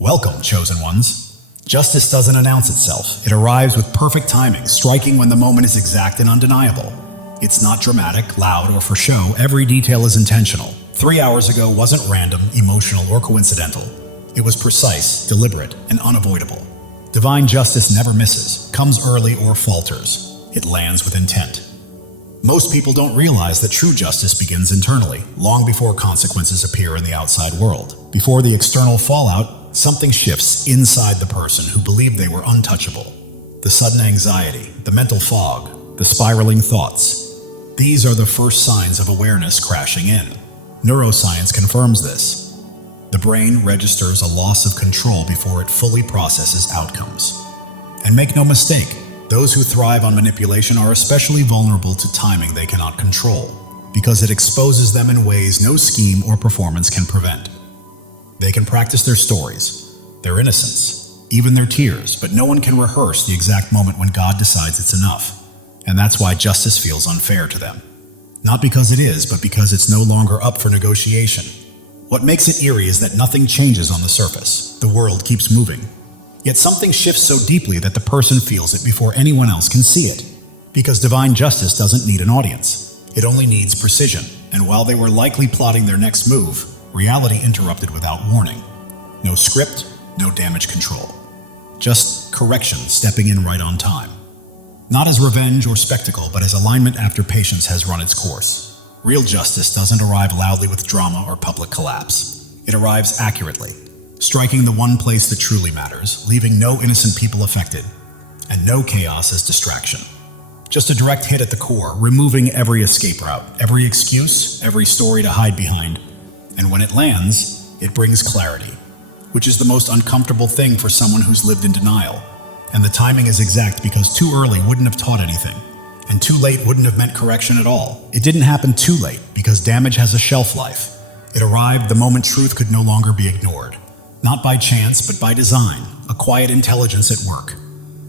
Welcome, chosen ones. Justice doesn't announce itself. It arrives with perfect timing, striking when the moment is exact and undeniable. It's not dramatic, loud, or for show. Every detail is intentional. 3 hours ago wasn't random, emotional, or coincidental. It was precise, deliberate, and unavoidable. Divine justice never misses, comes early, or falters. It lands with intent. Most people don't realize that true justice begins internally, long before consequences appear in the outside world. Before the external fallout, something shifts inside the person who believed they were untouchable. The sudden anxiety, the mental fog, the spiraling thoughts. These are the first signs of awareness crashing in. Neuroscience confirms this. The brain registers a loss of control before it fully processes outcomes. And make no mistake, those who thrive on manipulation are especially vulnerable to timing they cannot control, because it exposes them in ways no scheme or performance can prevent. They can practice their stories, their innocence, even their tears, but no one can rehearse the exact moment when God decides it's enough. And that's why justice feels unfair to them. Not because it is, but because it's no longer up for negotiation. What makes it eerie is that nothing changes on the surface. The world keeps moving. Yet something shifts so deeply that the person feels it before anyone else can see it. Because divine justice doesn't need an audience. It only needs precision. And while they were likely plotting their next move, reality interrupted without warning. No script, no damage control. Just correction stepping in right on time. Not as revenge or spectacle, but as alignment after patience has run its course. Real justice doesn't arrive loudly with drama or public collapse. It arrives accurately, striking the one place that truly matters, leaving no innocent people affected, and no chaos as distraction. Just a direct hit at the core, removing every escape route, every excuse, every story to hide behind. And when it lands, it brings clarity, which is the most uncomfortable thing for someone who's lived in denial. And the timing is exact because too early wouldn't have taught anything, and too late wouldn't have meant correction at all. It didn't happen too late because damage has a shelf life. It arrived the moment truth could no longer be ignored. Not by chance, but by design, a quiet intelligence at work.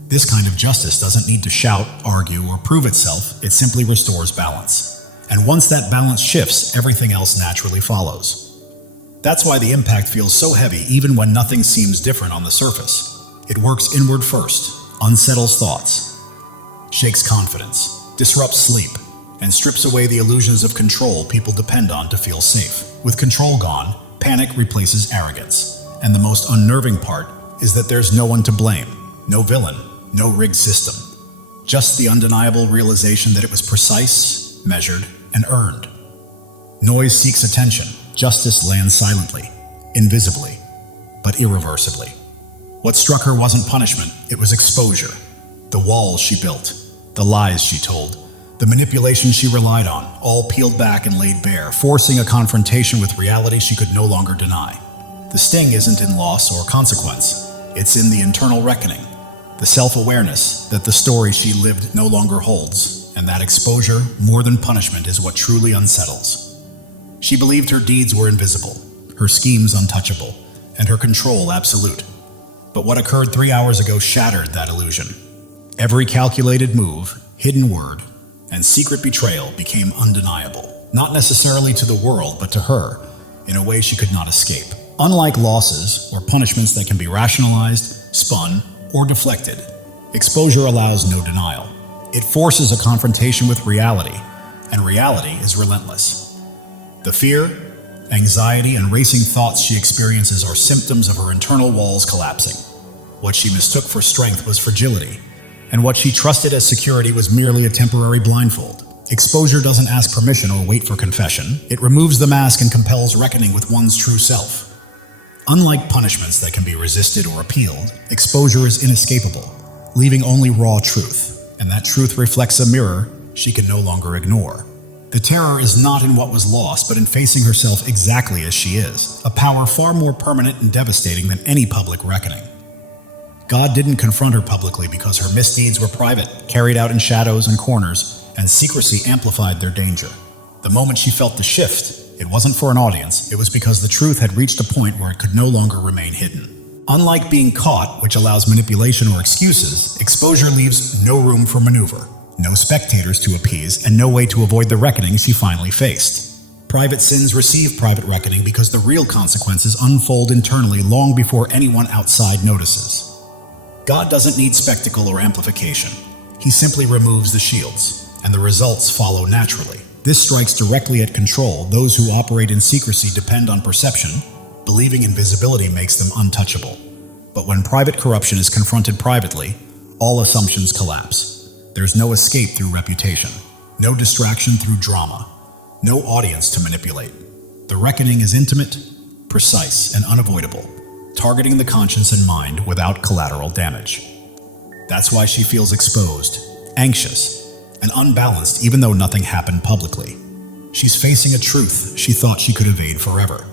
This kind of justice doesn't need to shout, argue, or prove itself. It simply restores balance. And once that balance shifts, everything else naturally follows. That's why the impact feels so heavy even when nothing seems different on the surface. It works inward first, unsettles thoughts, shakes confidence, disrupts sleep, and strips away the illusions of control people depend on to feel safe. With control gone, panic replaces arrogance. And the most unnerving part is that there's no one to blame, no villain, no rigged system. Just the undeniable realization that it was precise, measured, and earned. Noise seeks attention. Justice lands silently, invisibly, but irreversibly. What struck her wasn't punishment, it was exposure. The walls she built, the lies she told, the manipulation she relied on, all peeled back and laid bare, forcing a confrontation with reality she could no longer deny. The sting isn't in loss or consequence, it's in the internal reckoning, the self-awareness that the story she lived no longer holds. And that exposure, more than punishment, is what truly unsettles. She believed her deeds were invisible, her schemes untouchable, and her control absolute. But what occurred 3 hours ago shattered that illusion. Every calculated move, hidden word, and secret betrayal became undeniable, not necessarily to the world, but to her, in a way she could not escape. Unlike losses or punishments that can be rationalized, spun, or deflected, exposure allows no denial. It forces a confrontation with reality, and reality is relentless. The fear, anxiety, and racing thoughts she experiences are symptoms of her internal walls collapsing. What she mistook for strength was fragility, and what she trusted as security was merely a temporary blindfold. Exposure doesn't ask permission or wait for confession. It removes the mask and compels reckoning with one's true self. Unlike punishments that can be resisted or appealed, exposure is inescapable, leaving only raw truth. And that truth reflects a mirror she can no longer ignore. The terror is not in what was lost, but in facing herself exactly as she is, a power far more permanent and devastating than any public reckoning. God didn't confront her publicly because her misdeeds were private, carried out in shadows and corners, and secrecy amplified their danger. The moment she felt the shift, it wasn't for an audience, it was because the truth had reached a point where it could no longer remain hidden. Unlike being caught, which allows manipulation or excuses, exposure leaves no room for maneuver, no spectators to appease, and no way to avoid the reckoning she finally faced. Private sins receive private reckoning because the real consequences unfold internally long before anyone outside notices. God doesn't need spectacle or amplification. He simply removes the shields, and the results follow naturally. This strikes directly at control. Those who operate in secrecy depend on perception. Believing invisibility makes them untouchable. But when private corruption is confronted privately, all assumptions collapse. There's no escape through reputation, no distraction through drama, no audience to manipulate. The reckoning is intimate, precise, and unavoidable, targeting the conscience and mind without collateral damage. That's why she feels exposed, anxious, and unbalanced even though nothing happened publicly. She's facing a truth she thought she could evade forever.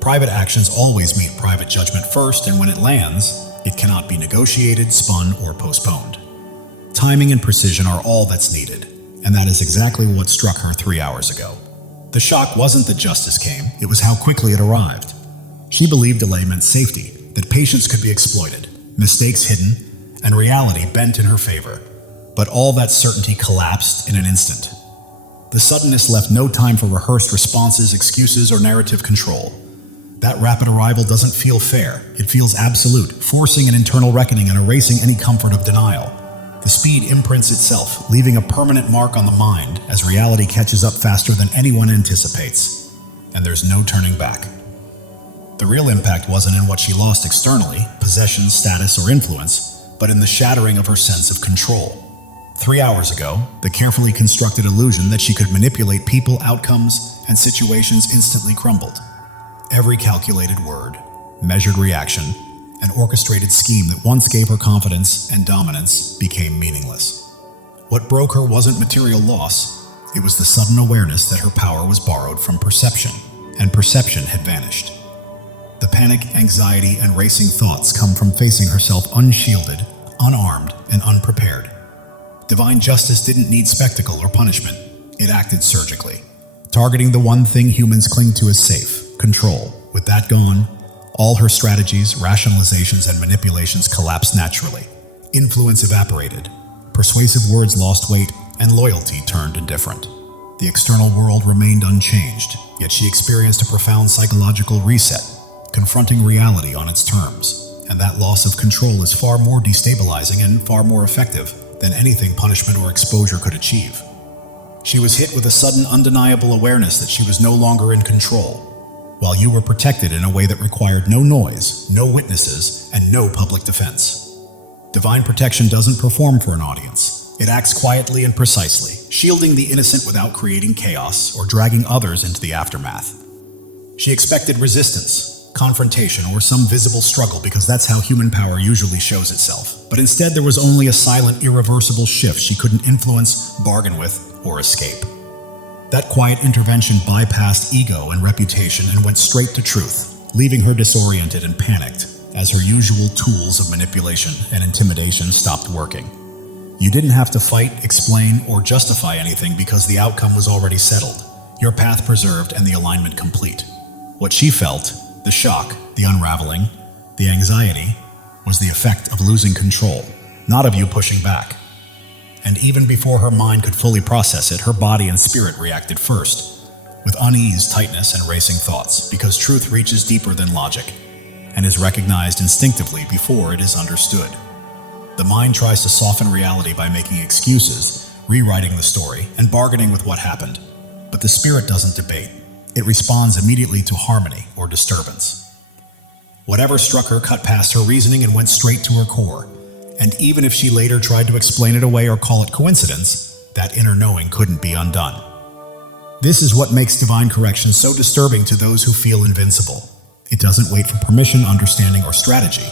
Private actions always meet private judgment first, and when it lands, it cannot be negotiated, spun, or postponed. Timing and precision are all that's needed, and that is exactly what struck her 3 hours ago. The shock wasn't that justice came, it was how quickly it arrived. She believed delay meant safety, that patience could be exploited, mistakes hidden, and reality bent in her favor. But all that certainty collapsed in an instant. The suddenness left no time for rehearsed responses, excuses, or narrative control. That rapid arrival doesn't feel fair. It feels absolute, forcing an internal reckoning and erasing any comfort of denial. The speed imprints itself, leaving a permanent mark on the mind as reality catches up faster than anyone anticipates. And there's no turning back. The real impact wasn't in what she lost externally, possession, status, or influence, but in the shattering of her sense of control. 3 hours ago, the carefully constructed illusion that she could manipulate people, outcomes, and situations instantly crumbled. Every calculated word, measured reaction, and orchestrated scheme that once gave her confidence and dominance became meaningless. What broke her wasn't material loss, it was the sudden awareness that her power was borrowed from perception, and perception had vanished. The panic, anxiety, and racing thoughts come from facing herself unshielded, unarmed, and unprepared. Divine justice didn't need spectacle or punishment, it acted surgically, targeting the one thing humans cling to as safe: control. With that gone, all her strategies, rationalizations, and manipulations collapsed naturally. Influence evaporated, persuasive words lost weight, and loyalty turned indifferent. The external world remained unchanged, yet she experienced a profound psychological reset, confronting reality on its terms. And that loss of control is far more destabilizing and far more effective than anything punishment or exposure could achieve. She was hit with a sudden, undeniable awareness that she was no longer in control, while you were protected in a way that required no noise, no witnesses, and no public defense. Divine protection doesn't perform for an audience. It acts quietly and precisely, shielding the innocent without creating chaos or dragging others into the aftermath. She expected resistance, confrontation, or some visible struggle because that's how human power usually shows itself. But instead there was only a silent, irreversible shift she couldn't influence, bargain with, or escape. That quiet intervention bypassed ego and reputation and went straight to truth, leaving her disoriented and panicked as her usual tools of manipulation and intimidation stopped working. You didn't have to fight, explain, or justify anything because the outcome was already settled, your path preserved, and the alignment complete. What she felt, the shock, the unraveling, the anxiety, was the effect of losing control, not of you pushing back. And even before her mind could fully process it, her body and spirit reacted first, with unease, tightness, and racing thoughts, because truth reaches deeper than logic, and is recognized instinctively before it is understood. The mind tries to soften reality by making excuses, rewriting the story, and bargaining with what happened. But the spirit doesn't debate. It responds immediately to harmony or disturbance. Whatever struck her cut past her reasoning and went straight to her core. And even if she later tried to explain it away or call it coincidence, that inner knowing couldn't be undone. This is what makes divine correction so disturbing to those who feel invincible. It doesn't wait for permission, understanding, or strategy.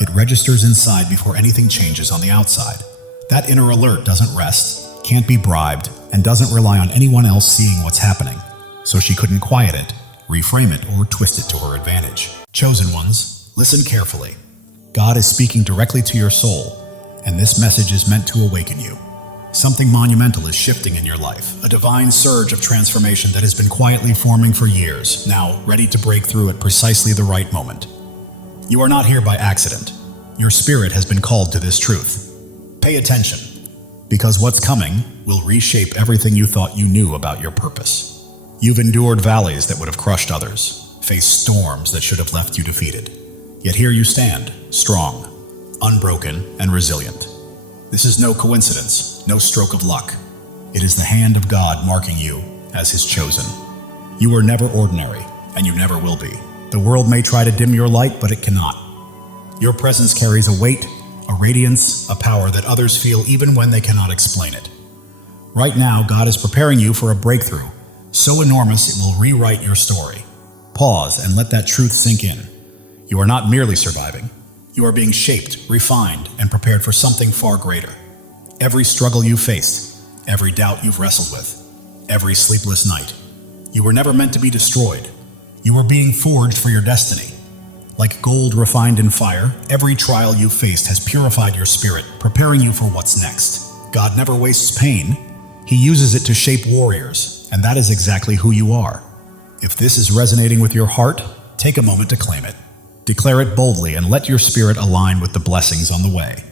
It registers inside before anything changes on the outside. That inner alert doesn't rest, can't be bribed, and doesn't rely on anyone else seeing what's happening. So she couldn't quiet it, reframe it, or twist it to her advantage. Chosen ones, listen carefully. God is speaking directly to your soul, and this message is meant to awaken you. Something monumental is shifting in your life, a divine surge of transformation that has been quietly forming for years, now ready to break through at precisely the right moment. You are not here by accident. Your spirit has been called to this truth. Pay attention, because what's coming will reshape everything you thought you knew about your purpose. You've endured valleys that would have crushed others, faced storms that should have left you defeated. Yet here you stand, strong, unbroken, and resilient. This is no coincidence, no stroke of luck. It is the hand of God marking you as His chosen. You are never ordinary, and you never will be. The world may try to dim your light, but it cannot. Your presence carries a weight, a radiance, a power that others feel even when they cannot explain it. Right now, God is preparing you for a breakthrough, so enormous it will rewrite your story. Pause and let that truth sink in. You are not merely surviving. You are being shaped, refined, and prepared for something far greater. Every struggle you faced, every doubt you've wrestled with, every sleepless night, you were never meant to be destroyed. You were being forged for your destiny. Like gold refined in fire, every trial you faced has purified your spirit, preparing you for what's next. God never wastes pain. He uses it to shape warriors, and that is exactly who you are. If this is resonating with your heart, take a moment to claim it. Declare it boldly and let your spirit align with the blessings on the way.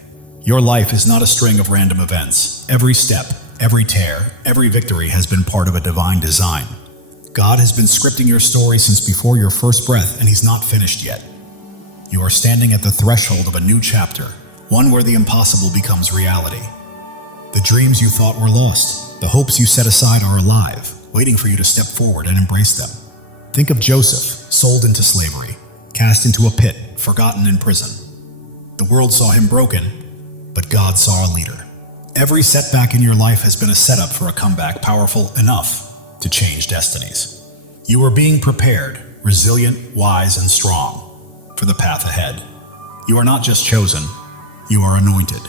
Your life is not a string of random events. Every step, every tear, every victory has been part of a divine design. God has been scripting your story since before your first breath, and He's not finished yet. You are standing at the threshold of a new chapter, one where the impossible becomes reality. The dreams you thought were lost, the hopes you set aside are alive, waiting for you to step forward and embrace them. Think of Joseph, sold into slavery, cast into a pit, forgotten in prison. The world saw him broken, but God saw a leader. Every setback in your life has been a setup for a comeback powerful enough to change destinies. You are being prepared, resilient, wise, and strong for the path ahead. You are not just chosen, you are anointed.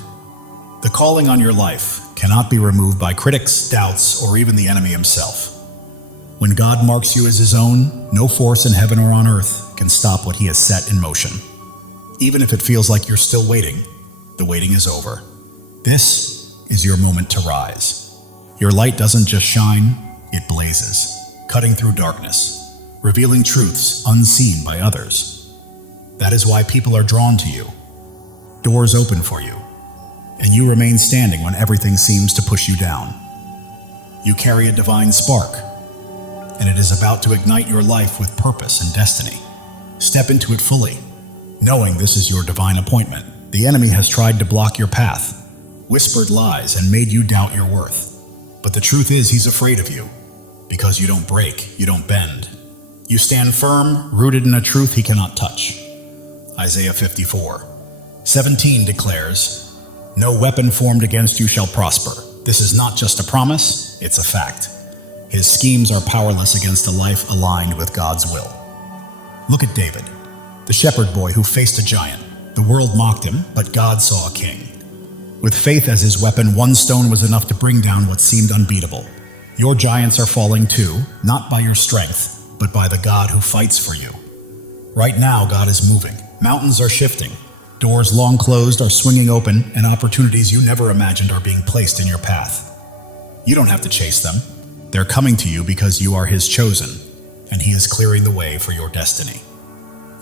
The calling on your life cannot be removed by critics, doubts, or even the enemy himself. When God marks you as His own, no force in heaven or on earth can stop what He has set in motion. Even if it feels like you're still waiting, the waiting is over. This is your moment to rise. Your light doesn't just shine, it blazes, cutting through darkness, revealing truths unseen by others. That is why people are drawn to you. Doors open for you, and you remain standing when everything seems to push you down. You carry a divine spark, and it is about to ignite your life with purpose and destiny. Step into it fully, knowing this is your divine appointment. The enemy has tried to block your path, whispered lies, and made you doubt your worth. But the truth is, he's afraid of you, because you don't break, you don't bend. You stand firm, rooted in a truth he cannot touch. Isaiah 54:17 declares, "No weapon formed against you shall prosper." This is not just a promise, it's a fact. His schemes are powerless against a life aligned with God's will. Look at David, the shepherd boy who faced a giant. The world mocked him, but God saw a king. With faith as his weapon, one stone was enough to bring down what seemed unbeatable. Your giants are falling too, not by your strength, but by the God who fights for you. Right now, God is moving. Mountains are shifting. Doors long closed are swinging open, and opportunities you never imagined are being placed in your path. You don't have to chase them. They're coming to you because you are His chosen, and He is clearing the way for your destiny.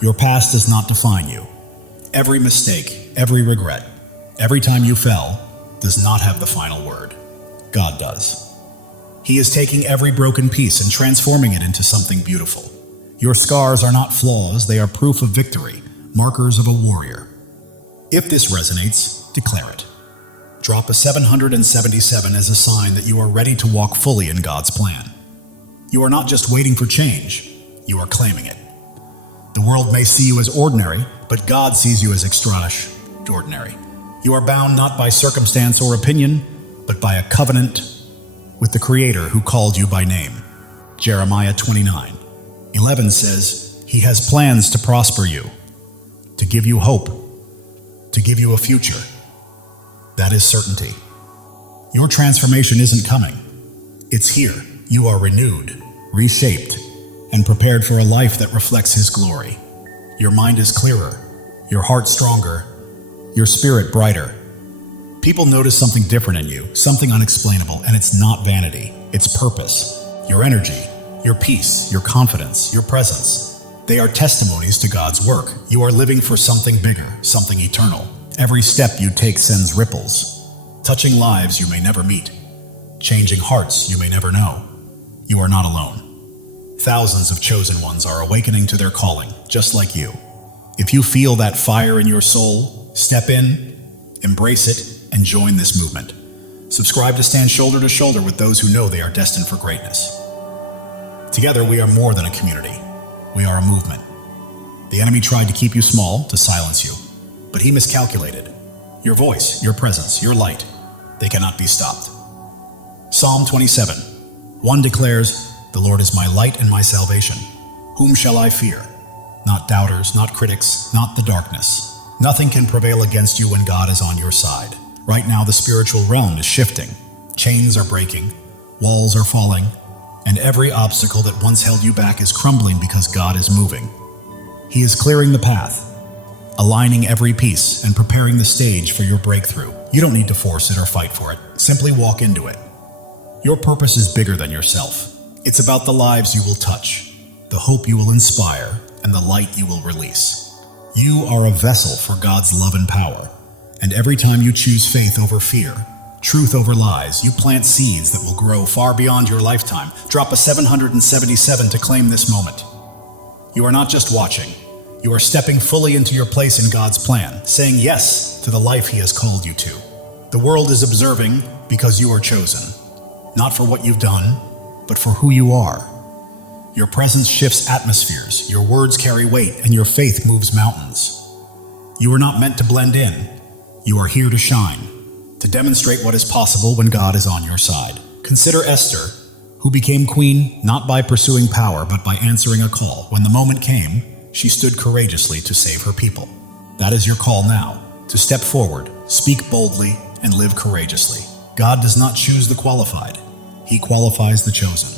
Your past does not define you. Every mistake, every regret, every time you fell, does not have the final word. God does. He is taking every broken piece and transforming it into something beautiful. Your scars are not flaws, they are proof of victory, markers of a warrior. If this resonates, declare it. Drop a 777 as a sign that you are ready to walk fully in God's plan. You are not just waiting for change, you are claiming it. The world may see you as ordinary, but God sees you as extraordinary. You are bound not by circumstance or opinion, but by a covenant with the Creator who called you by name. Jeremiah 29:11 says, "He has plans to prosper you, to give you hope, to give you a future." That is certainty. Your transformation isn't coming. It's here. You are renewed, reshaped, and prepared for a life that reflects His glory. Your mind is clearer, your heart stronger, your spirit brighter. People notice something different in you, something unexplainable, and it's not vanity, it's purpose. Your energy, your peace, your confidence, your presence. They are testimonies to God's work. You are living for something bigger, something eternal. Every step you take sends ripples, touching lives you may never meet, changing hearts you may never know. You are not alone. Thousands of chosen ones are awakening to their calling, just like you. If you feel that fire in your soul, step in, embrace it, and join this movement. Subscribe to stand shoulder to shoulder with those who know they are destined for greatness. Together, we are more than a community. We are a movement. The enemy tried to keep you small, to silence you, but he miscalculated. Your voice, your presence, your light, they cannot be stopped. Psalm 27:1 declares, "The Lord is my light and my salvation. Whom shall I fear?" Not doubters, not critics, not the darkness. Nothing can prevail against you when God is on your side. Right now, the spiritual realm is shifting. Chains are breaking, walls are falling, and every obstacle that once held you back is crumbling because God is moving. He is clearing the path, aligning every piece and preparing the stage for your breakthrough. You don't need to force it or fight for it. Simply walk into it. Your purpose is bigger than yourself. It's about the lives you will touch, the hope you will inspire, and the light you will release. You are a vessel for God's love and power. And every time you choose faith over fear, truth over lies, you plant seeds that will grow far beyond your lifetime. Drop a 777 to claim this moment. You are not just watching. You are stepping fully into your place in God's plan, saying yes to the life He has called you to. The world is observing because you are chosen, not for what you've done, but for who you are. Your presence shifts atmospheres, your words carry weight, and your faith moves mountains. You are not meant to blend in. You are here to shine, to demonstrate what is possible when God is on your side. Consider Esther, who became queen not by pursuing power, but by answering a call. When the moment came, she stood courageously to save her people. That is your call now, to step forward, speak boldly, and live courageously. God does not choose the qualified. He qualifies the chosen.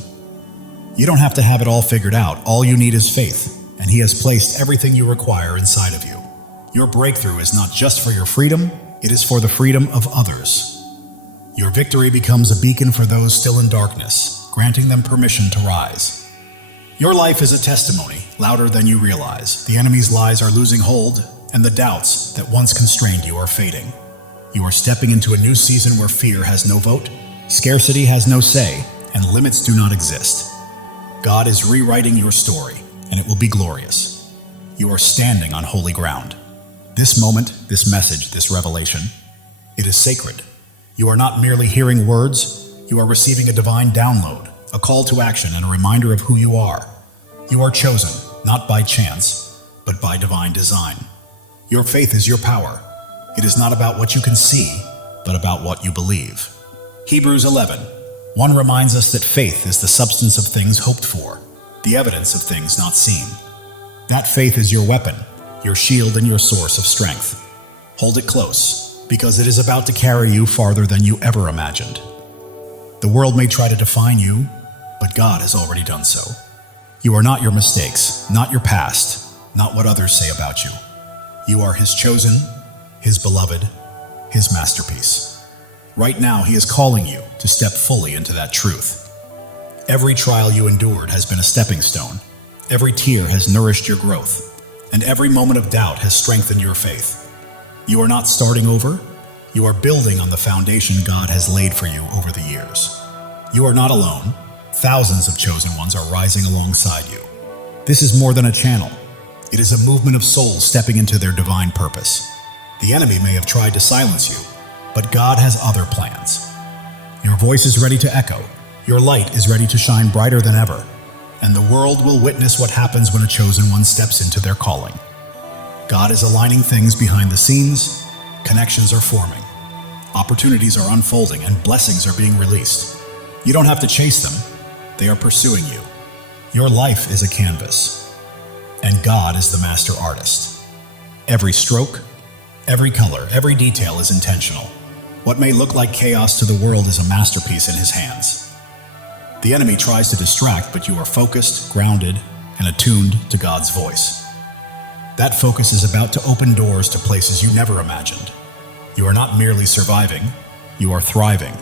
You don't have to have it all figured out. All you need is faith, and He has placed everything you require inside of you. Your breakthrough is not just for your freedom, it is for the freedom of others. Your victory becomes a beacon for those still in darkness, granting them permission to rise. Your life is a testimony, louder than you realize. The enemy's lies are losing hold, and the doubts that once constrained you are fading. You are stepping into a new season where fear has no vote, scarcity has no say, and limits do not exist. God is rewriting your story, and it will be glorious. You are standing on holy ground. This moment, this message, this revelation, it is sacred. You are not merely hearing words, you are receiving a divine download, a call to action, and a reminder of who you are. You are chosen, not by chance, but by divine design. Your faith is your power. It is not about what you can see, but about what you believe. Hebrews 11:1 reminds us that faith is the substance of things hoped for, the evidence of things not seen. That faith is your weapon, your shield, and your source of strength. Hold it close, because it is about to carry you farther than you ever imagined. The world may try to define you, but God has already done so. You are not your mistakes, not your past, not what others say about you. You are His chosen, His beloved, His masterpiece. Right now, He is calling you to step fully into that truth. Every trial you endured has been a stepping stone. Every tear has nourished your growth, and every moment of doubt has strengthened your faith. You are not starting over. You are building on the foundation God has laid for you over the years. You are not alone. Thousands of chosen ones are rising alongside you. This is more than a channel. It is a movement of souls stepping into their divine purpose. The enemy may have tried to silence you, but God has other plans. Your voice is ready to echo. Your light is ready to shine brighter than ever. And the world will witness what happens when a chosen one steps into their calling. God is aligning things behind the scenes. Connections are forming. Opportunities are unfolding, and blessings are being released. You don't have to chase them. They are pursuing you. Your life is a canvas, and God is the master artist. Every stroke, every color, every detail is intentional. What may look like chaos to the world is a masterpiece in His hands. The enemy tries to distract, but you are focused, grounded, and attuned to God's voice. That focus is about to open doors to places you never imagined. You are not merely surviving, you are thriving.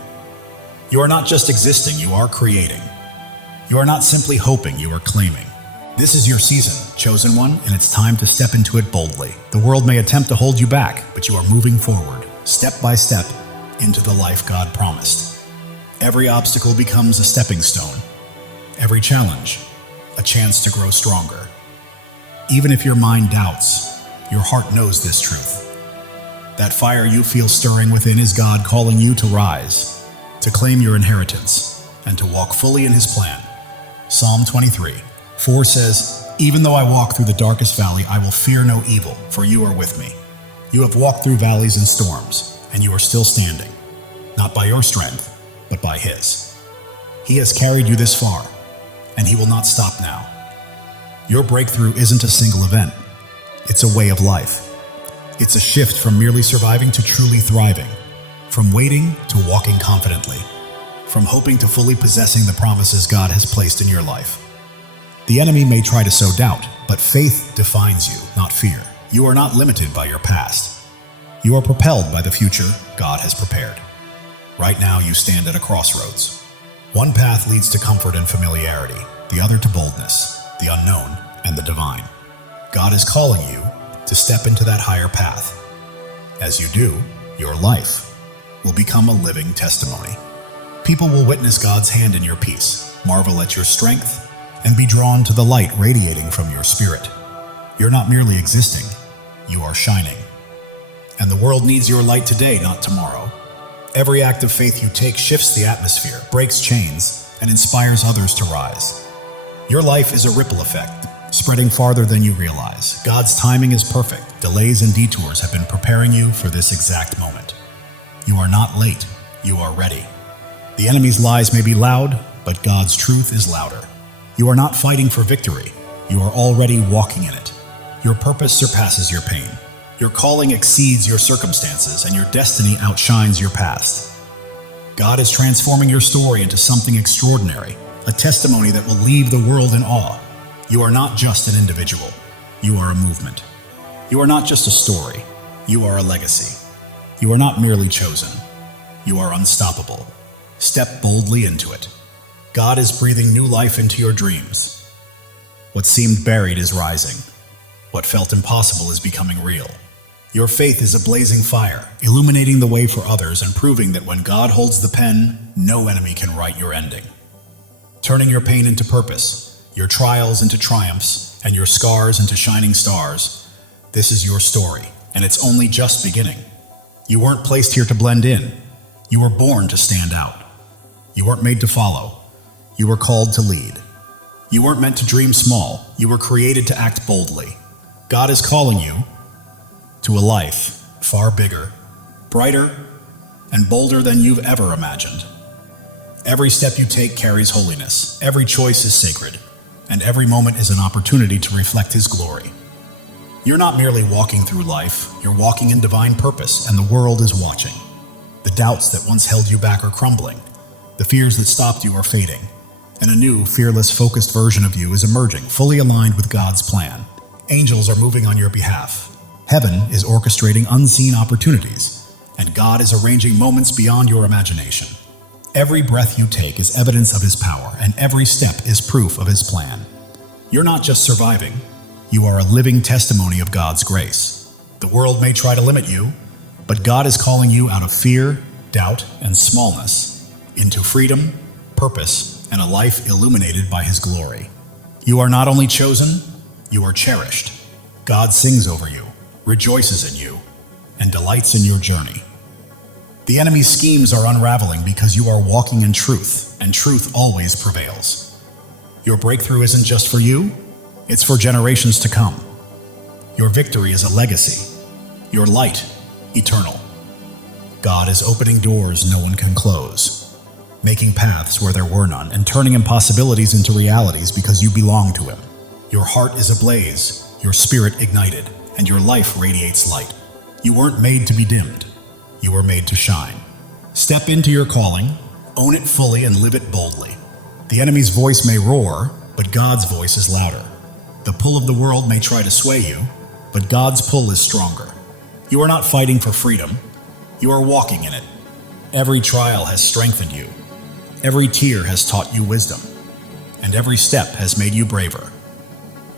You are not just existing, you are creating. You are not simply hoping, you are claiming. This is your season, chosen one, and it's time to step into it boldly. The world may attempt to hold you back, but you are moving forward, step by step, into the life God promised. Every obstacle becomes a stepping stone. Every challenge, a chance to grow stronger. Even if your mind doubts, your heart knows this truth. That fire you feel stirring within is God calling you to rise, to claim your inheritance, and to walk fully in His plan. Psalm 23:4 says, "Even though I walk through the darkest valley, I will fear no evil, for you are with me. You have walked through valleys and storms, and you are still standing, not by your strength, but by His. He has carried you this far, and He will not stop now." Your breakthrough isn't a single event. It's a way of life. It's a shift from merely surviving to truly thriving, from waiting to walking confidently, from hoping to fully possessing the promises God has placed in your life. The enemy may try to sow doubt, but faith defines you, not fear. You are not limited by your past. You are propelled by the future God has prepared. Right now, you stand at a crossroads. One path leads to comfort and familiarity, the other to boldness, the unknown, and the divine. God is calling you to step into that higher path. As you do, your life will become a living testimony. People will witness God's hand in your peace, marvel at your strength, and be drawn to the light radiating from your spirit. You're not merely existing, you are shining. And the world needs your light today, not tomorrow. Every act of faith you take shifts the atmosphere, breaks chains, and inspires others to rise. Your life is a ripple effect, spreading farther than you realize. God's timing is perfect. Delays and detours have been preparing you for this exact moment. You are not late, you are ready. The enemy's lies may be loud, but God's truth is louder. You are not fighting for victory, you are already walking in it. Your purpose surpasses your pain. Your calling exceeds your circumstances, and your destiny outshines your past. God is transforming your story into something extraordinary, a testimony that will leave the world in awe. You are not just an individual, you are a movement. You are not just a story, you are a legacy. You are not merely chosen, you are unstoppable. Step boldly into it. God is breathing new life into your dreams. What seemed buried is rising. What felt impossible is becoming real. Your faith is a blazing fire, illuminating the way for others and proving that when God holds the pen, no enemy can write your ending. Turning your pain into purpose, your trials into triumphs, and your scars into shining stars, this is your story, and it's only just beginning. You weren't placed here to blend in. You were born to stand out. You weren't made to follow. You were called to lead. You weren't meant to dream small. You were created to act boldly. God is calling you to a life far bigger, brighter, and bolder than you've ever imagined. Every step you take carries holiness. Every choice is sacred, and every moment is an opportunity to reflect His glory. You're not merely walking through life, you're walking in divine purpose, and the world is watching. The doubts that once held you back are crumbling. The fears that stopped you are fading, and a new, fearless, focused version of you is emerging, fully aligned with God's plan. Angels are moving on your behalf. Heaven is orchestrating unseen opportunities, and God is arranging moments beyond your imagination. Every breath you take is evidence of His power, and every step is proof of His plan. You're not just surviving, you are a living testimony of God's grace. The world may try to limit you, but God is calling you out of fear, doubt, and smallness into freedom, purpose, and a life illuminated by His glory. You are not only chosen, you are cherished. God sings over you, rejoices in you, and delights in your journey. The enemy's schemes are unraveling because you are walking in truth, and truth always prevails. Your breakthrough isn't just for you, it's for generations to come. Your victory is a legacy, your light eternal. God is opening doors no one can close, making paths where there were none, and turning impossibilities into realities because you belong to Him. Your heart is ablaze, your spirit ignited, and your life radiates light. You weren't made to be dimmed. You were made to shine. Step into your calling, own it fully, and live it boldly. The enemy's voice may roar, but God's voice is louder. The pull of the world may try to sway you, but God's pull is stronger. You are not fighting for freedom. You are walking in it. Every trial has strengthened you. Every tear has taught you wisdom. And every step has made you braver.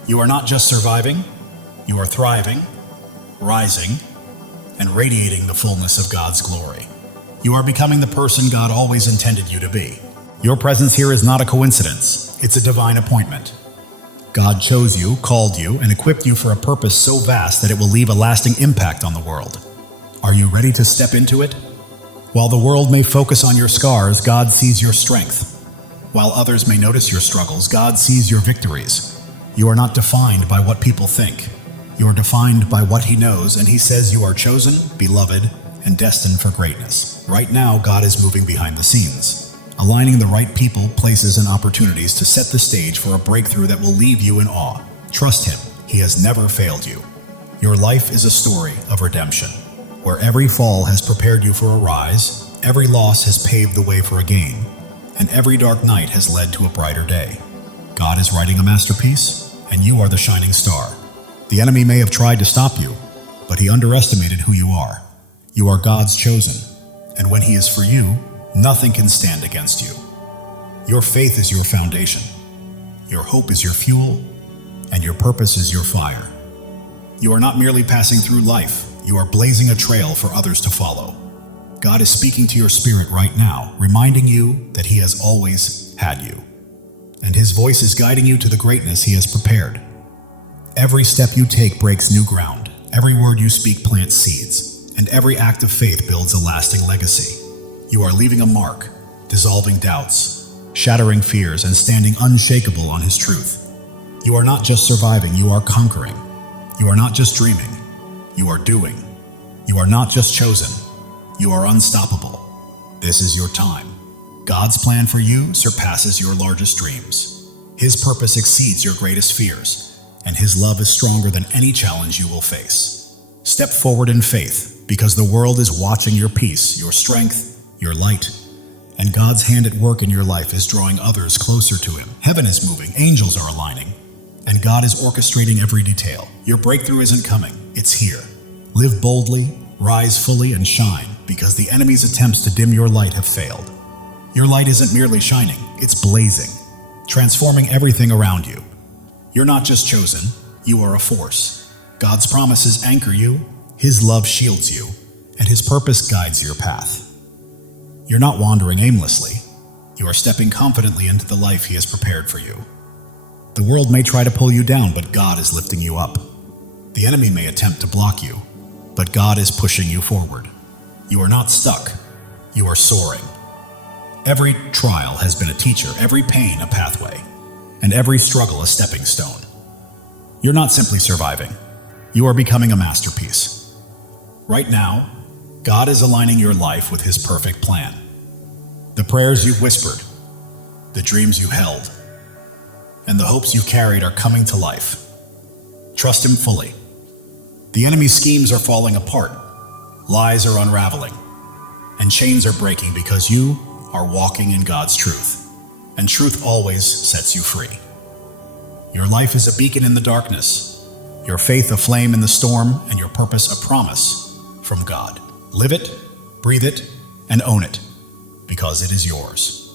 You are not just surviving, you are thriving, rising, and radiating the fullness of God's glory. You are becoming the person God always intended you to be. Your presence here is not a coincidence, it's a divine appointment. God chose you, called you, and equipped you for a purpose so vast that it will leave a lasting impact on the world. Are you ready to step into it? While the world may focus on your scars, God sees your strength. While others may notice your struggles, God sees your victories. You are not defined by what people think. You are defined by what He knows, and He says you are chosen, beloved, and destined for greatness. Right now, God is moving behind the scenes, aligning the right people, places, and opportunities to set the stage for a breakthrough that will leave you in awe. Trust Him. He has never failed you. Your life is a story of redemption, where every fall has prepared you for a rise, every loss has paved the way for a gain, and every dark night has led to a brighter day. God is writing a masterpiece, and you are the shining star. The enemy may have tried to stop you, but he underestimated who you are. You are God's chosen, and when He is for you, nothing can stand against you. Your faith is your foundation, your hope is your fuel, and your purpose is your fire. You are not merely passing through life, you are blazing a trail for others to follow. God is speaking to your spirit right now, reminding you that He has always had you, and His voice is guiding you to the greatness He has prepared. Every step you take breaks new ground, every word you speak plants seeds, and every act of faith builds a lasting legacy. You are leaving a mark, dissolving doubts, shattering fears, and standing unshakable on His truth. You are not just surviving, you are conquering. You are not just dreaming, you are doing. You are not just chosen, you are unstoppable. This is your time. God's plan for you surpasses your largest dreams. His purpose exceeds your greatest fears, and His love is stronger than any challenge you will face. Step forward in faith, because the world is watching your peace, your strength, your light, and God's hand at work in your life is drawing others closer to Him. Heaven is moving, angels are aligning, and God is orchestrating every detail. Your breakthrough isn't coming, it's here. Live boldly, rise fully, and shine, because the enemy's attempts to dim your light have failed. Your light isn't merely shining, it's blazing, transforming everything around you. You're not just chosen, you are a force. God's promises anchor you, His love shields you, and His purpose guides your path. You're not wandering aimlessly. You are stepping confidently into the life He has prepared for you. The world may try to pull you down, but God is lifting you up. The enemy may attempt to block you, but God is pushing you forward. You are not stuck. You are soaring. Every trial has been a teacher, every pain a pathway, and every struggle a stepping stone. You're not simply surviving. You are becoming a masterpiece. Right now, God is aligning your life with His perfect plan. The prayers you've whispered, the dreams you held, and the hopes you've carried are coming to life. Trust Him fully. The enemy's schemes are falling apart, lies are unraveling, and chains are breaking because you are walking in God's truth, and truth always sets you free. Your life is a beacon in the darkness, your faith a flame in the storm, and your purpose a promise from God. Live it, breathe it, and own it, because it is yours.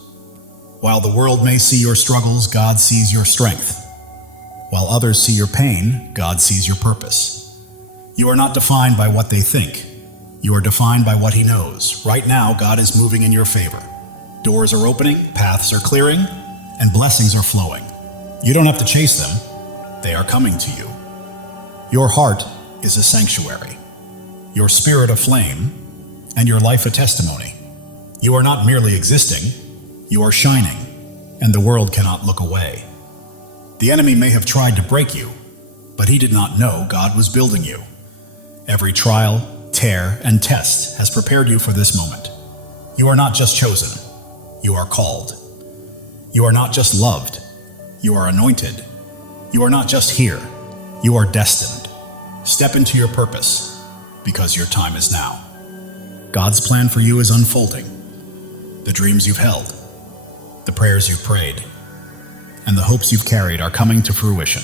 While the world may see your struggles, God sees your strength. While others see your pain, God sees your purpose. You are not defined by what they think. You are defined by what He knows. Right now, God is moving in your favor. Doors are opening, paths are clearing, and blessings are flowing. You don't have to chase them. They are coming to you. Your heart is a sanctuary, your spirit a flame, and your life a testimony. You are not merely existing, you are shining, and the world cannot look away. The enemy may have tried to break you, but he did not know God was building you. Every trial, tear, and test has prepared you for this moment. You are not just chosen, you are called. You are not just loved, you are anointed. You are not just here, you are destined. Step into your purpose, because your time is now. God's plan for you is unfolding. The dreams you've held, the prayers you've prayed, and the hopes you've carried are coming to fruition.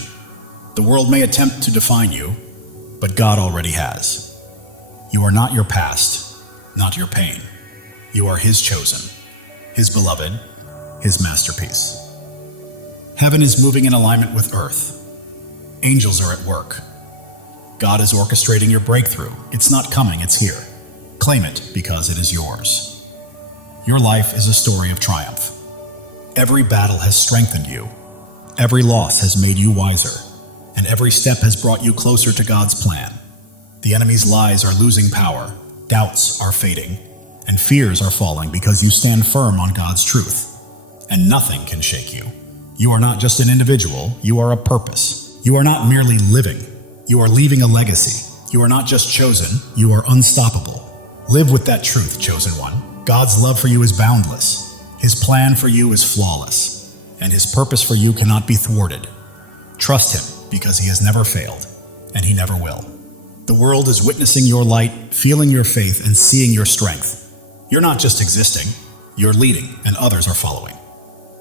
The world may attempt to define you, but God already has. You are not your past, not your pain. You are His chosen, His beloved, His masterpiece. Heaven is moving in alignment with earth. Angels are at work. God is orchestrating your breakthrough. It's not coming, it's here. Claim it because it is yours. Your life is a story of triumph. Every battle has strengthened you. Every loss has made you wiser, and every step has brought you closer to God's plan. The enemy's lies are losing power, doubts are fading, and fears are falling because you stand firm on God's truth. And nothing can shake you. You are not just an individual, you are a purpose. You are not merely living, you are leaving a legacy. You are not just chosen, you are unstoppable. Live with that truth, chosen one. God's love for you is boundless. His plan for you is flawless, and His purpose for you cannot be thwarted. Trust Him because He has never failed, and He never will. The world is witnessing your light, feeling your faith, and seeing your strength. You're not just existing, you're leading, and others are following.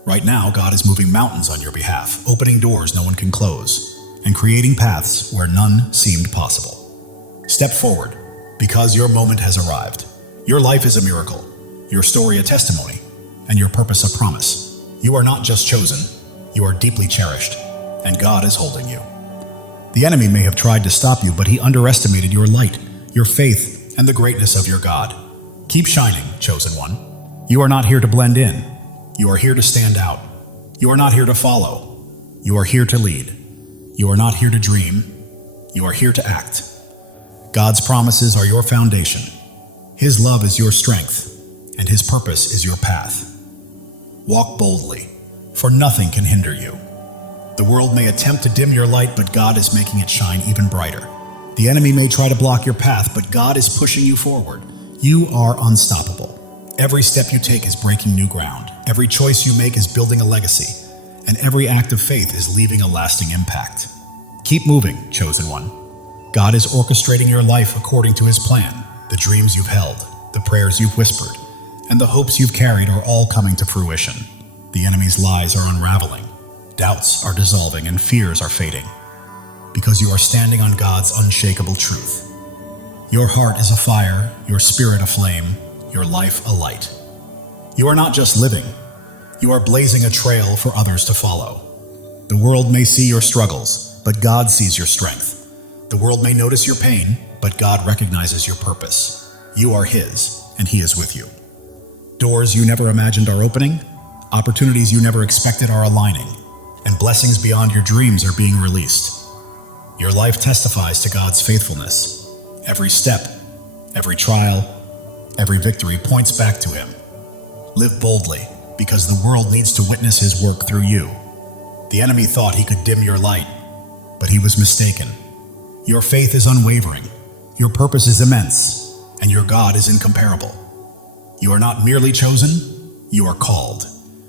Right now, God is moving mountains on your behalf, opening doors no one can close, and creating paths where none seemed possible. Step forward, because your moment has arrived. Your life is a miracle, your story a testimony, and your purpose a promise. You are not just chosen, you are deeply cherished, and God is holding you. The enemy may have tried to stop you, but he underestimated your light, your faith, and the greatness of your God. Keep shining, chosen one. You are not here to blend in. You are here to stand out. You are not here to follow. You are here to lead. You are not here to dream. You are here to act. God's promises are your foundation. His love is your strength, and His purpose is your path. Walk boldly, for nothing can hinder you. The world may attempt to dim your light, but God is making it shine even brighter. The enemy may try to block your path, but God is pushing you forward. You are unstoppable. Every step you take is breaking new ground. Every choice you make is building a legacy, and every act of faith is leaving a lasting impact. Keep moving, chosen one. God is orchestrating your life according to His plan. The dreams you've held, the prayers you've whispered, and the hopes you've carried are all coming to fruition. The enemy's lies are unraveling. Doubts are dissolving and fears are fading, because you are standing on God's unshakable truth. Your heart is afire, your spirit aflame, your life a light. You are not just living, you are blazing a trail for others to follow. The world may see your struggles, but God sees your strength. The world may notice your pain, but God recognizes your purpose. You are His, and He is with you. Doors you never imagined are opening, opportunities you never expected are aligning, and blessings beyond your dreams are being released. Your life testifies to God's faithfulness. Every step, every trial, every victory points back to Him. Live boldly, because the world needs to witness His work through you. The enemy thought he could dim your light, but he was mistaken. Your faith is unwavering, your purpose is immense, and your God is incomparable. You are not merely chosen, you are called.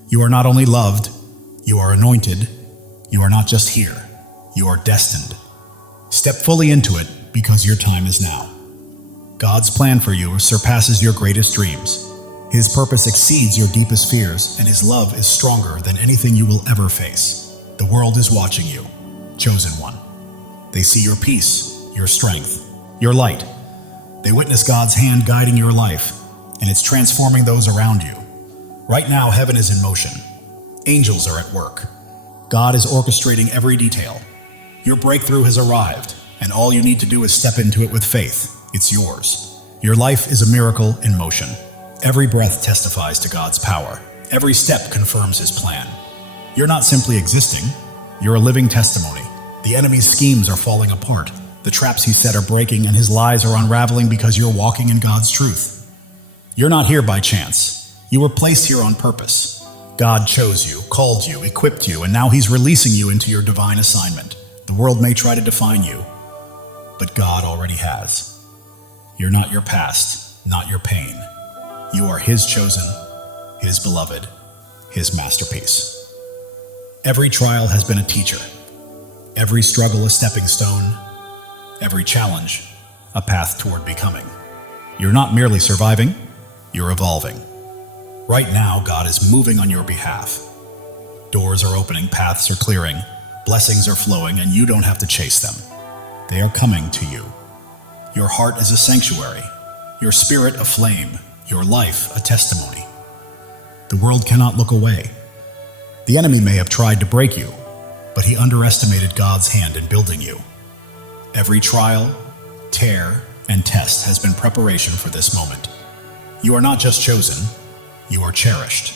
You are not only loved, you are anointed. You are not just here, you are destined. Step fully into it, because your time is now. God's plan for you surpasses your greatest dreams. His purpose exceeds your deepest fears, and His love is stronger than anything you will ever face. The world is watching you, chosen one. They see your peace, your strength, your light. They witness God's hand guiding your life, and it's transforming those around you. Right now, heaven is in motion. Angels are at work. God is orchestrating every detail. Your breakthrough has arrived, and all you need to do is step into it with faith. It's yours. Your life is a miracle in motion. Every breath testifies to God's power. Every step confirms His plan. You're not simply existing, you're a living testimony. The enemy's schemes are falling apart. The traps he set are breaking, and his lies are unraveling because you're walking in God's truth. You're not here by chance. You were placed here on purpose. God chose you, called you, equipped you, and now He's releasing you into your divine assignment. The world may try to define you, but God already has. You're not your past, not your pain. You are His chosen, His beloved, His masterpiece. Every trial has been a teacher. Every struggle a stepping stone. Every challenge a path toward becoming. You're not merely surviving, you're evolving. Right now, God is moving on your behalf. Doors are opening, paths are clearing, blessings are flowing, and you don't have to chase them. They are coming to you. Your heart is a sanctuary, your spirit a flame, your life a testimony. The world cannot look away. The enemy may have tried to break you, but he underestimated God's hand in building you. Every trial, tear, and test has been preparation for this moment. You are not just chosen, you are cherished.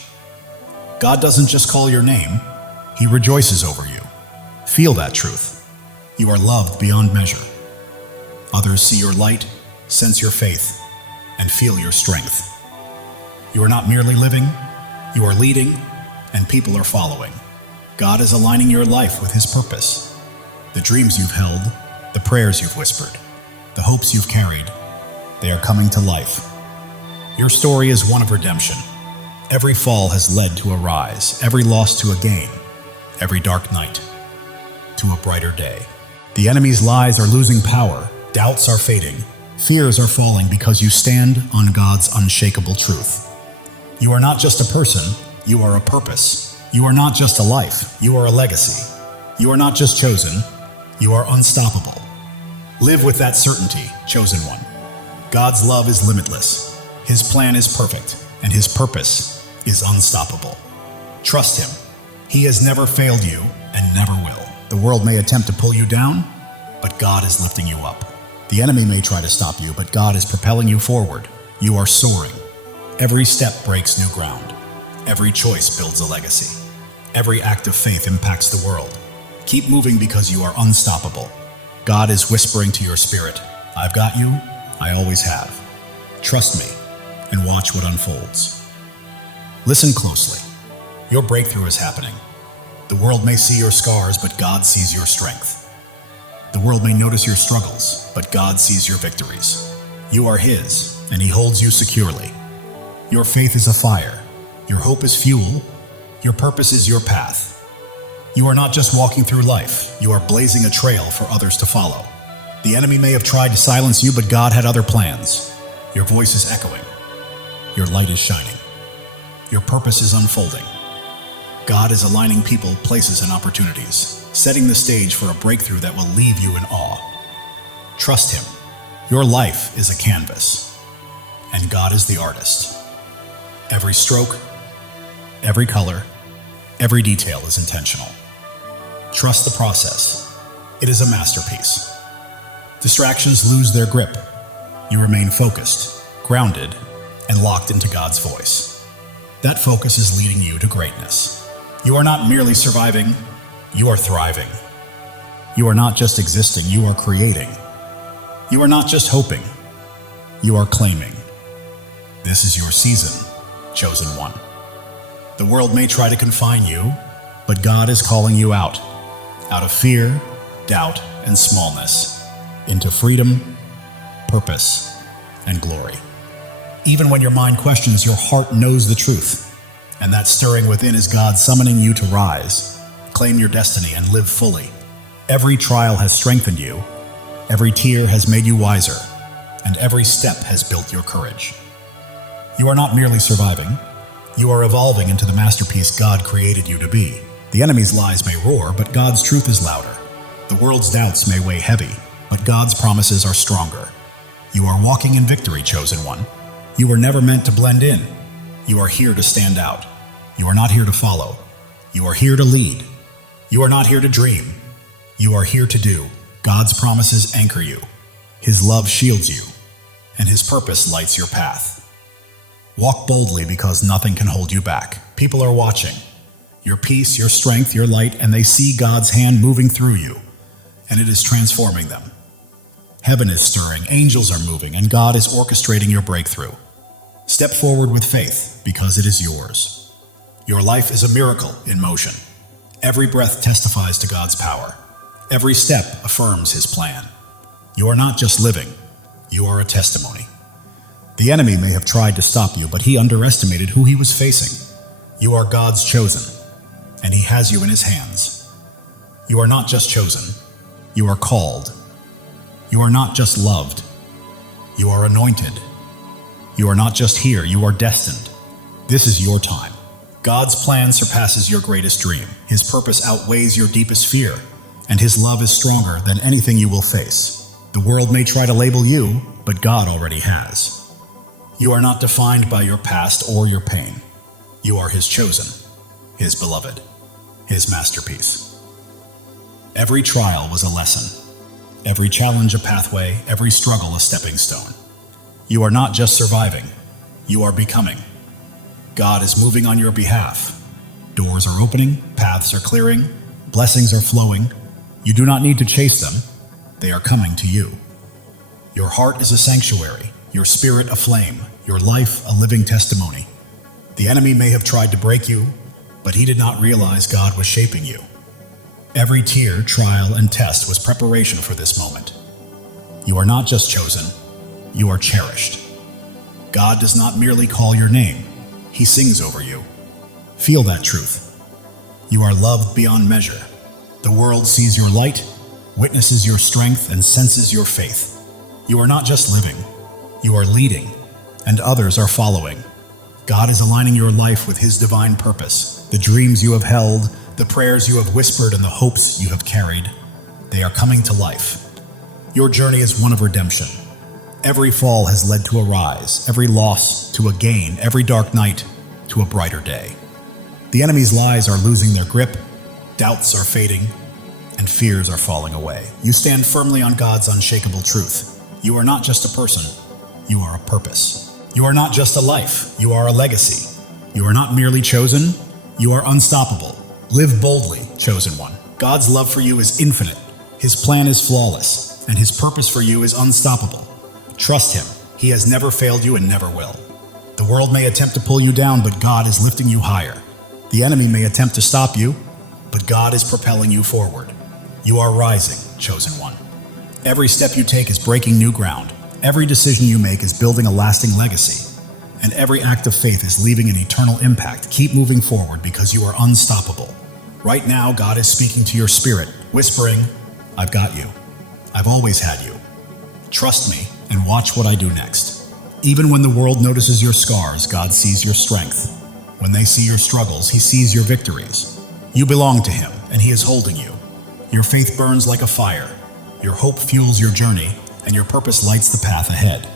God doesn't just call your name, He rejoices over you. Feel that truth. You are loved beyond measure. Others see your light, sense your faith, and feel your strength. You are not merely living, you are leading, and people are following. God is aligning your life with His purpose. The dreams you've held, the prayers you've whispered, the hopes you've carried, they are coming to life. Your story is one of redemption. Every fall has led to a rise, every loss to a gain, every dark night to a brighter day. The enemy's lies are losing power, doubts are fading, fears are falling because you stand on God's unshakable truth. You are not just a person, you are a purpose. You are not just a life, you are a legacy. You are not just chosen, you are unstoppable. Live with that certainty, chosen one. God's love is limitless, His plan is perfect, and His purpose is unstoppable. Trust Him. He has never failed you and never will. The world may attempt to pull you down, but God is lifting you up. The enemy may try to stop you, but God is propelling you forward. You are soaring. Every step breaks new ground. Every choice builds a legacy. Every act of faith impacts the world. Keep moving because you are unstoppable. God is whispering to your spirit, I've got you, I always have. Trust me and watch what unfolds. Listen closely. Your breakthrough is happening. The world may see your scars, but God sees your strength. The world may notice your struggles, but God sees your victories. You are His, and He holds you securely. Your faith is a fire. Your hope is fuel. Your purpose is your path. You are not just walking through life, you are blazing a trail for others to follow. The enemy may have tried to silence you, but God had other plans. Your voice is echoing. Your light is shining. Your purpose is unfolding. God is aligning people, places, and opportunities, setting the stage for a breakthrough that will leave you in awe. Trust Him. Your life is a canvas, and God is the artist. Every stroke, every color, every detail is intentional. Trust the process. It is a masterpiece. Distractions lose their grip. You remain focused, grounded, and locked into God's voice. That focus is leading you to greatness. You are not merely surviving, you are thriving. You are not just existing, you are creating. You are not just hoping, you are claiming. This is your season, chosen one. The world may try to confine you, but God is calling you out of fear, doubt, and smallness, into freedom, purpose, and glory. Even when your mind questions, your heart knows the truth. And that stirring within is God summoning you to rise, claim your destiny, and live fully. Every trial has strengthened you, every tear has made you wiser, and every step has built your courage. You are not merely surviving, you are evolving into the masterpiece God created you to be. The enemy's lies may roar, but God's truth is louder. The world's doubts may weigh heavy, but God's promises are stronger. You are walking in victory, chosen one. You were never meant to blend in. You are here to stand out. You are not here to follow. You are here to lead. You are not here to dream. You are here to do. God's promises anchor you. His love shields you, and His purpose lights your path. Walk boldly because nothing can hold you back. People are watching. Your peace, your strength, your light, and they see God's hand moving through you, and it is transforming them. Heaven is stirring, angels are moving, and God is orchestrating your breakthrough. Step forward with faith because it is yours. Your life is a miracle in motion. Every breath testifies to God's power. Every step affirms His plan. You are not just living, you are a testimony. The enemy may have tried to stop you, but he underestimated who he was facing. You are God's chosen, and He has you in His hands. You are not just chosen, you are called. You are not just loved, you are anointed. You are not just here, you are destined. This is your time. God's plan surpasses your greatest dream. His purpose outweighs your deepest fear, and His love is stronger than anything you will face. The world may try to label you, but God already has. You are not defined by your past or your pain. You are His chosen, His beloved, His masterpiece. Every trial was a lesson. Every challenge a pathway, every struggle a stepping stone. You are not just surviving, you are becoming. God is moving on your behalf. Doors are opening, paths are clearing, blessings are flowing. You do not need to chase them. They are coming to you. Your heart is a sanctuary, your spirit a flame, your life a living testimony. The enemy may have tried to break you, but he did not realize God was shaping you. Every tear, trial, and test was preparation for this moment. You are not just chosen, you are cherished. God does not merely call your name, he sings over you. Feel that truth. You are loved beyond measure. The world sees your light, witnesses your strength, and senses your faith. You are not just living, you are leading, and others are following. God is aligning your life with his divine purpose. The dreams you have held, the prayers you have whispered, and the hopes you have carried, they are coming to life. Your journey is one of redemption. Every fall has led to a rise, every loss to a gain, every dark night to a brighter day. The enemy's lies are losing their grip, doubts are fading, and fears are falling away. You stand firmly on God's unshakable truth. You are not just a person, you are a purpose. You are not just a life, you are a legacy. You are not merely chosen, you are unstoppable. Live boldly, chosen one. God's love for you is infinite, his plan is flawless, and his purpose for you is unstoppable. Trust him, he has never failed you and never will. The world may attempt to pull you down, but God is lifting you higher. The enemy may attempt to stop you, but God is propelling you forward. You are rising, chosen one. Every step you take is breaking new ground. Every decision you make is building a lasting legacy. And every act of faith is leaving an eternal impact. Keep moving forward because you are unstoppable. Right now, God is speaking to your spirit, whispering, I've got you. I've always had you. Trust me and watch what I do next. Even when the world notices your scars, God sees your strength. When they see your struggles, he sees your victories. You belong to him, and he is holding you. Your faith burns like a fire. Your hope fuels your journey, and your purpose lights the path ahead.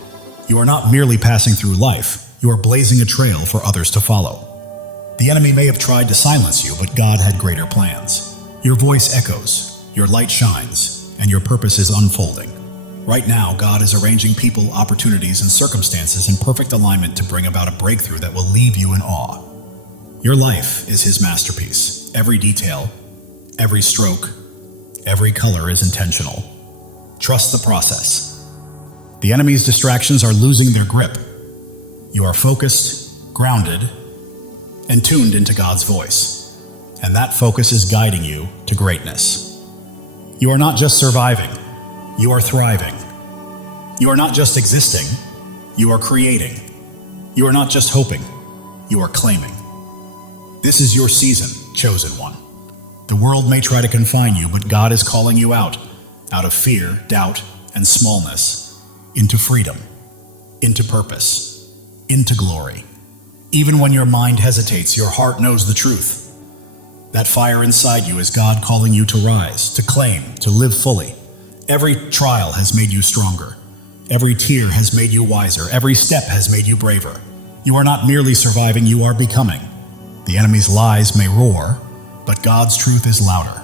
You are not merely passing through life, you are blazing a trail for others to follow. The enemy may have tried to silence you, but God had greater plans. Your voice echoes, your light shines, and your purpose is unfolding. Right now, God is arranging people, opportunities, and circumstances in perfect alignment to bring about a breakthrough that will leave you in awe. Your life is his masterpiece. Every detail, every stroke, every color is intentional. Trust the process. The enemy's distractions are losing their grip. You are focused, grounded, and tuned into God's voice. And that focus is guiding you to greatness. You are not just surviving, you are thriving. You are not just existing, you are creating. You are not just hoping, you are claiming. This is your season, chosen one. The world may try to confine you, but God is calling you out of fear, doubt, and smallness, into freedom, into purpose, into glory. Even when your mind hesitates, your heart knows the truth. That fire inside you is God calling you to rise, to claim, to live fully. Every trial has made you stronger. Every tear has made you wiser. Every step has made you braver. You are not merely surviving, you are becoming. The enemy's lies may roar, but God's truth is louder.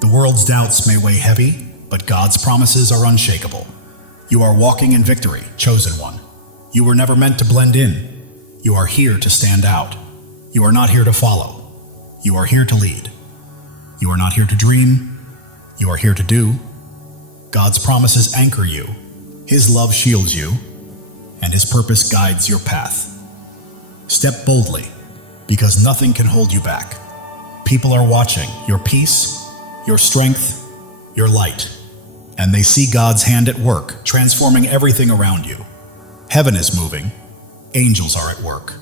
The world's doubts may weigh heavy, but God's promises are unshakable. You are walking in victory, chosen one. You were never meant to blend in. You are here to stand out. You are not here to follow. You are here to lead. You are not here to dream. You are here to do. God's promises anchor you. His love shields you, and his purpose guides your path. Step boldly, because nothing can hold you back. People are watching your peace, your strength, your light, and they see God's hand at work, transforming everything around you. Heaven is moving, angels are at work,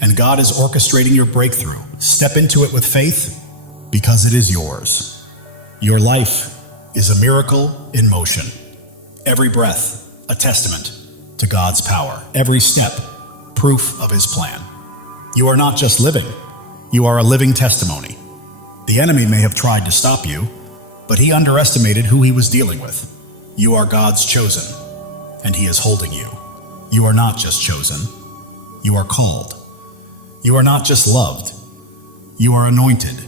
and God is orchestrating your breakthrough. Step into it with faith, because it is yours. Your life is a miracle in motion. Every breath, a testament to God's power. Every step, proof of his plan. You are not just living, you are a living testimony. The enemy may have tried to stop you, but he underestimated who he was dealing with. You are God's chosen, and he is holding you. You are not just chosen, you are called. You are not just loved, you are anointed.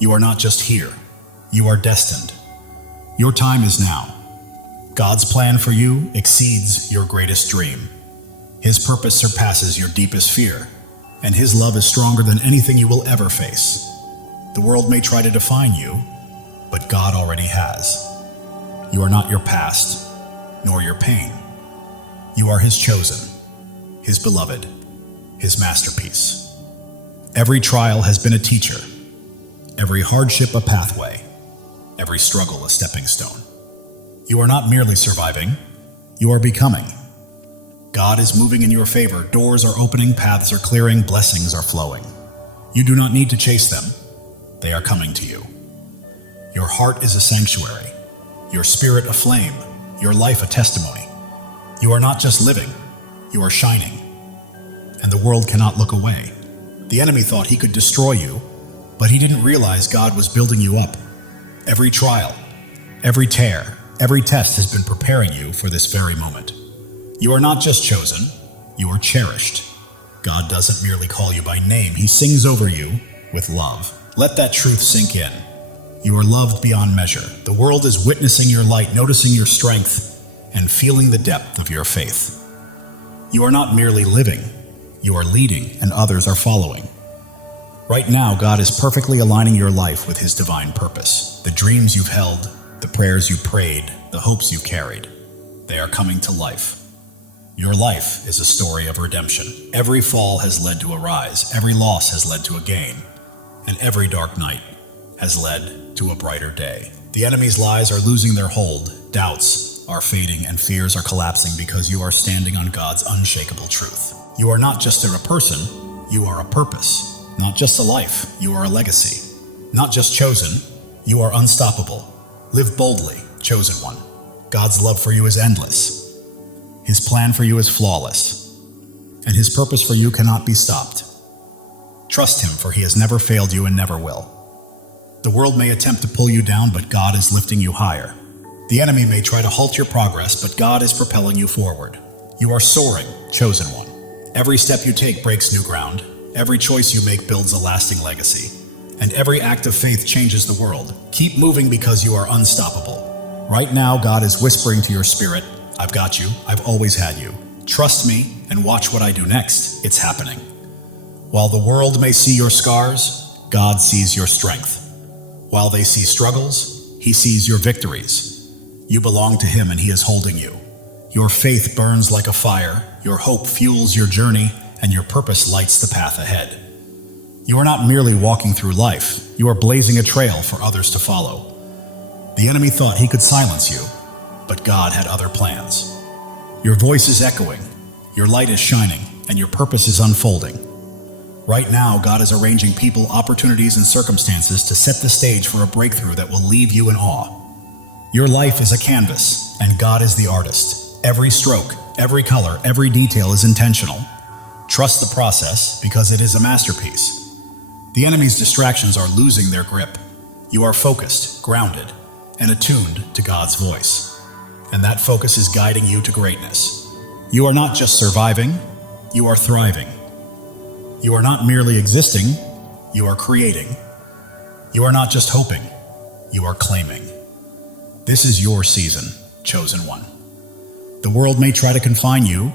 You are not just here, you are destined. Your time is now. God's plan for you exceeds your greatest dream. His purpose surpasses your deepest fear, and His love is stronger than anything you will ever face. The world may try to define you, but God already has. You are not your past, nor your pain. You are His chosen, His beloved, His masterpiece. Every trial has been a teacher, every hardship a pathway, every struggle a stepping stone. You are not merely surviving, you are becoming. God is moving in your favor, doors are opening, paths are clearing, blessings are flowing. You do not need to chase them, they are coming to you. Your heart is a sanctuary, your spirit a flame, your life a testimony. You are not just living, you are shining. And the world cannot look away. The enemy thought he could destroy you, but he didn't realize God was building you up. Every trial, every tear, every test has been preparing you for this very moment. You are not just chosen, you are cherished. God doesn't merely call you by name, He sings over you with love. Let that truth sink in. You are loved beyond measure. The world is witnessing your light, noticing your strength, and feeling the depth of your faith. You are not merely living, you are leading, and others are following. Right now, God is perfectly aligning your life with His divine purpose. The dreams you've held, the prayers you prayed, the hopes you carried, they are coming to life. Your life is a story of redemption. Every fall has led to a rise, every loss has led to a gain, and every dark night has led to a brighter day. The enemy's lies are losing their hold, doubts are fading, and fears are collapsing because you are standing on God's unshakable truth. You are not just a person, you are a purpose. Not just a life, you are a legacy. Not just chosen, you are unstoppable. Live boldly, chosen one. God's love for you is endless. His plan for you is flawless, and His purpose for you cannot be stopped. Trust Him, for He has never failed you and never will. The world may attempt to pull you down, but God is lifting you higher. The enemy may try to halt your progress, but God is propelling you forward. You are soaring, chosen one. Every step you take breaks new ground. Every choice you make builds a lasting legacy. And every act of faith changes the world. Keep moving because you are unstoppable. Right now, God is whispering to your spirit, I've got you, I've always had you. Trust me and watch what I do next. It's happening. While the world may see your scars, God sees your strength. While they see struggles, He sees your victories. You belong to Him and He is holding you. Your faith burns like a fire, your hope fuels your journey, and your purpose lights the path ahead. You are not merely walking through life, you are blazing a trail for others to follow. The enemy thought he could silence you, but God had other plans. Your voice is echoing, your light is shining, and your purpose is unfolding. Right now, God is arranging people, opportunities, and circumstances to set the stage for a breakthrough that will leave you in awe. Your life is a canvas, and God is the artist. Every stroke, every color, every detail is intentional. Trust the process because it is a masterpiece. The enemy's distractions are losing their grip. You are focused, grounded, and attuned to God's voice. And that focus is guiding you to greatness. You are not just surviving, you are thriving. You are not merely existing, you are creating. You are not just hoping, you are claiming. This is your season, chosen one. The world may try to confine you,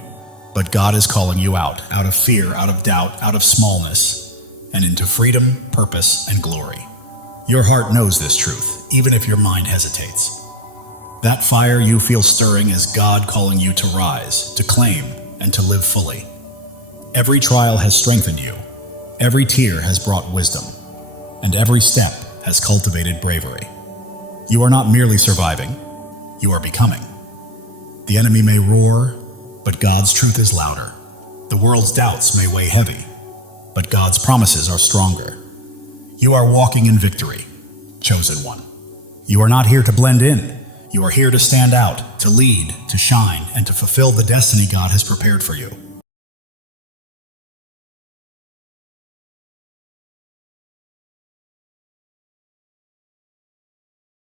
but God is calling you out of fear, out of doubt, out of smallness, and into freedom, purpose, and glory. Your heart knows this truth, even if your mind hesitates. That fire you feel stirring is God calling you to rise, to claim, and to live fully. Every trial has strengthened you, every tear has brought wisdom, and every step has cultivated bravery. You are not merely surviving, you are becoming. The enemy may roar, but God's truth is louder. The world's doubts may weigh heavy, but God's promises are stronger. You are walking in victory, chosen one. You are not here to blend in. You are here to stand out, to lead, to shine, and to fulfill the destiny God has prepared for you.